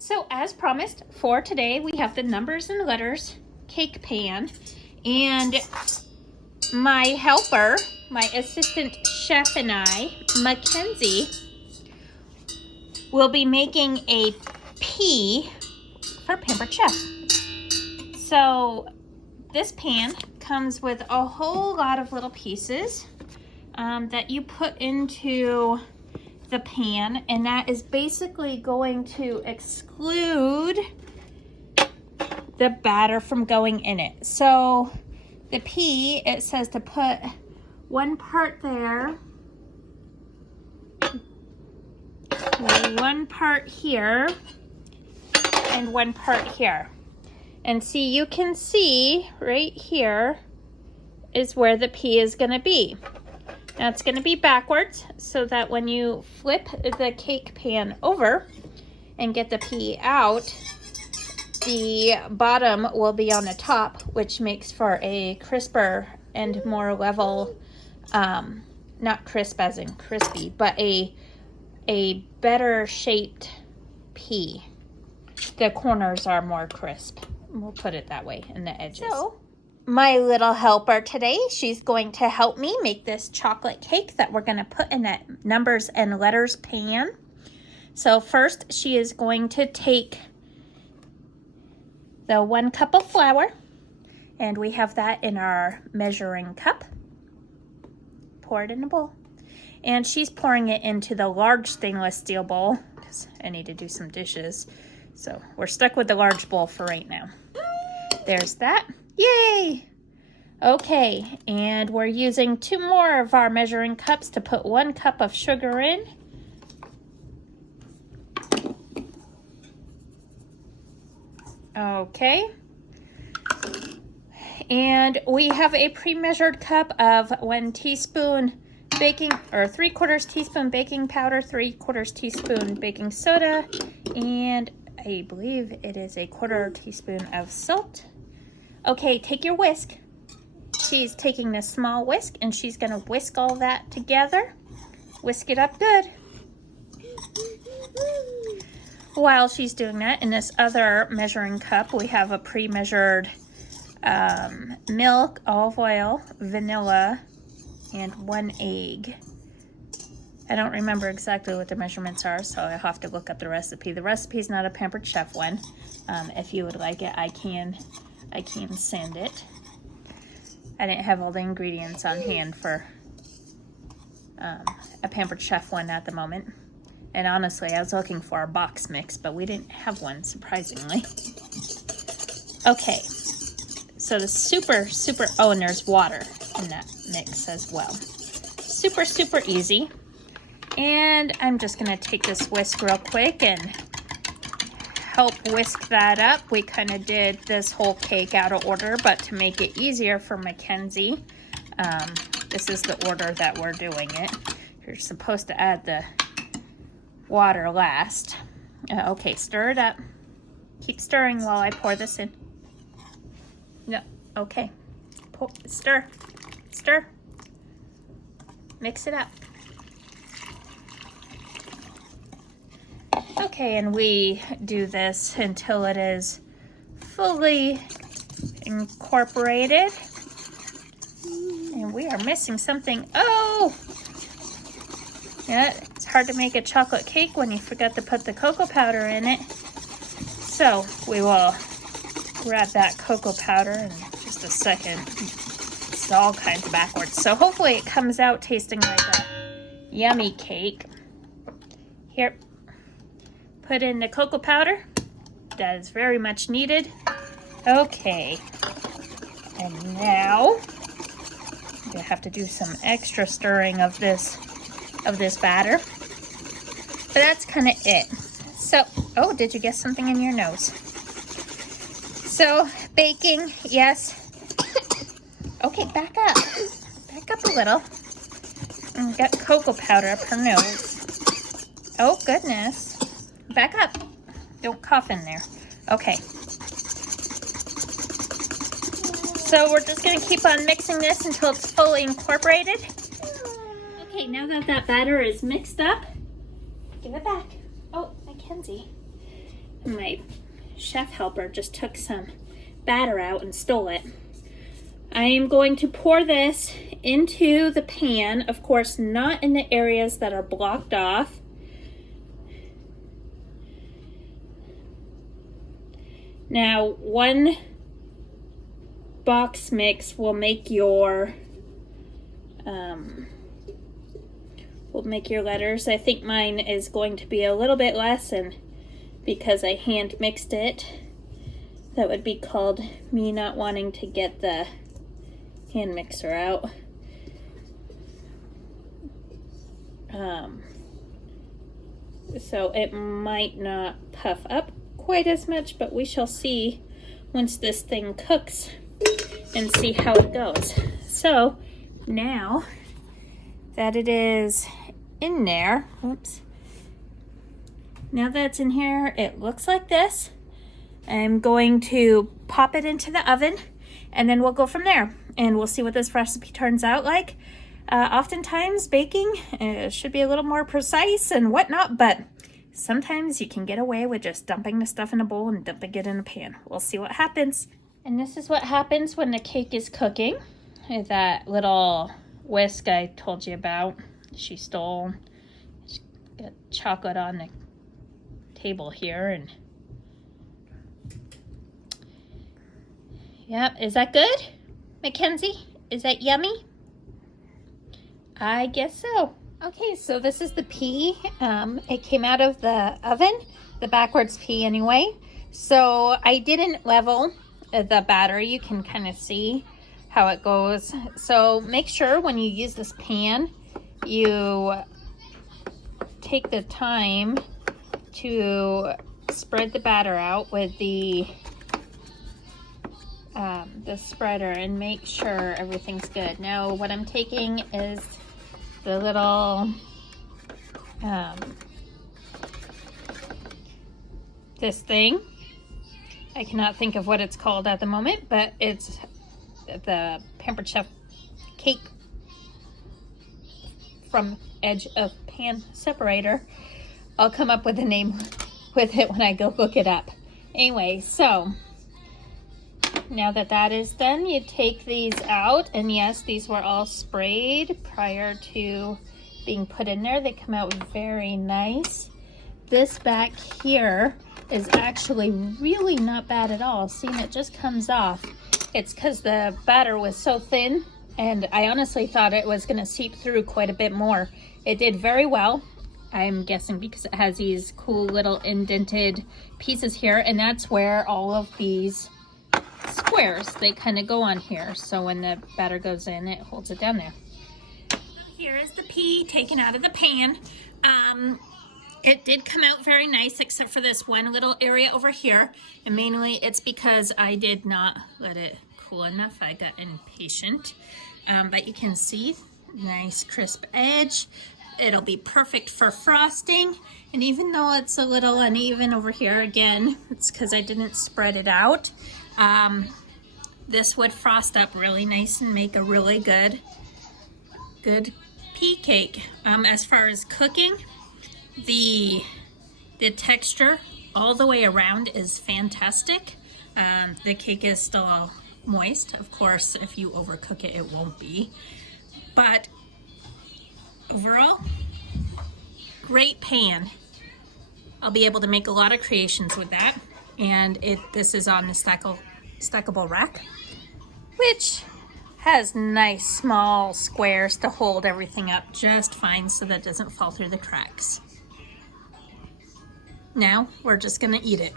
So as promised, for today we have the numbers and letters cake pan, and my helper, my assistant chef, and I, Mackenzie, will be making a P for Pampered Chef. So this pan comes with a whole lot of little pieces that you put into the pan, and that is basically going to exclude the batter from going in it. So the P, it says to put one part there, one part here, and one part here. And see, you can see right here is where the P is going to be. Now it's going to be backwards so that when you flip the cake pan over and get the P out, the bottom will be on the top, which makes for a crisper and more level, not crisp as in crispy, but a better shaped P. The corners are more crisp. We'll put it that way, in the edges. So, my little helper today, she's going to help me make this chocolate cake that we're going to put in that numbers and letters pan. So first, she is going to take the 1 cup of flour, and we have that in our measuring cup. Pour it in a bowl. And she's pouring it into the large stainless steel bowl, because I need to do some dishes. So we're stuck with the large bowl for right now. There's that. Yay! Okay, and we're using 2 more of our measuring cups to put 1 cup of sugar in. Okay. And we have a pre-measured cup of 1 teaspoon baking, or 3/4 teaspoon baking powder, 3/4 teaspoon baking soda, and I believe it is a 1/4 teaspoon of salt. Okay, take your whisk. She's taking this small whisk and she's going to whisk all that together. Whisk it up good. While she's doing that, in this other measuring cup, we have a pre-measured milk, olive oil, vanilla, and 1 egg. I don't remember exactly what the measurements are, so I'll have to look up the recipe. The recipe is not a Pampered Chef one. If you would like it, I can send it. I didn't have all the ingredients on hand for a Pampered Chef one at the moment. And honestly, I was looking for a box mix, but we didn't have one, surprisingly. Okay, so the super, oh, and there's water in that mix as well. Super, super easy. And I'm just gonna take this whisk real quick and help whisk that up. We kind of did this whole cake out of order, but to make it easier for Mackenzie, this is the order that we're doing it. You're supposed to add the water last. Okay, stir it up. Keep stirring while I pour this in. No, okay. Stir. Mix it up. Okay, and we do this until it is fully incorporated. And we are missing something. Oh! Yeah, it's hard to make a chocolate cake when you forgot to put the cocoa powder in it. So we will grab that cocoa powder in just a second. It's all kinds of backwards. So hopefully it comes out tasting like a yummy cake. Here. Put in the cocoa powder. That is very much needed. Okay. And now I have to do some extra stirring of this batter. But that's kind of it. So, oh, did you get something in your nose? So, baking, yes. Okay, back up. Back up a little. And got cocoa powder up her nose. Oh, goodness. Back up. Don't cough in there. Okay. So we're just going to keep on mixing this until it's fully incorporated. Okay, now that batter is mixed up, give it back. Oh, Mackenzie. My chef helper just took some batter out and stole it. I am going to pour this into the pan, of course not in the areas that are blocked off. Now, one box mix will make your letters. I think mine is going to be a little bit less, and because I hand mixed it, that would be called me not wanting to get the hand mixer out. So it might not puff up quite as much, but we shall see once this thing cooks and see how it goes. So now that it is in there, oops, now that it's in here, it looks like this. I'm going to pop it into the oven, and then we'll go from there, and we'll see what this recipe turns out like. Oftentimes baking should be a little more precise and whatnot, but sometimes you can get away with just dumping the stuff in a bowl and dumping it in a pan. We'll see what happens. And this is what happens when the cake is cooking. That little whisk I told you about, she stole. She got chocolate on the table here, and yeah, is that good, Mackenzie? Is that yummy? I guess so. Okay, so this is the pea. It came out of the oven, the backwards pea anyway. So I didn't level the batter. You can kind of see how it goes. So make sure when you use this pan, you take the time to spread the batter out with the spreader and make sure everything's good. Now what I'm taking is the little this thing. I cannot think of what it's called at the moment, but it's the Pampered Chef cake from edge of pan separator. I'll come up with a name with it when I go look it up. Anyway, so now that that is done, you take these out, and yes, these were all sprayed prior to being put in there. They come out very nice. This back here is actually really not bad at all. See, it just comes off. It's because the batter was so thin, and I honestly thought it was going to seep through quite a bit more. It did very well. I'm guessing because it has these cool little indented pieces here, and that's where all of these squares, they kind of go on here, so when the batter goes in, it holds it down there. Here is the pea taken out of the pan. It did come out very nice, except for this one little area over here, and mainly it's because I did not let it cool enough. I got impatient, but you can see nice crisp edge. It'll be perfect for frosting, and even though it's a little uneven over here, again, it's because I didn't spread it out. This would frost up really nice and make a really good pea cake. As far as cooking, the texture all the way around is fantastic. The cake is still all moist. Of course, if you overcook it, it won't be. But overall, great pan. I'll be able to make a lot of creations with that. And this is on the stackable rack, which has nice small squares to hold everything up just fine so that it doesn't fall through the cracks. Now we're just gonna eat it.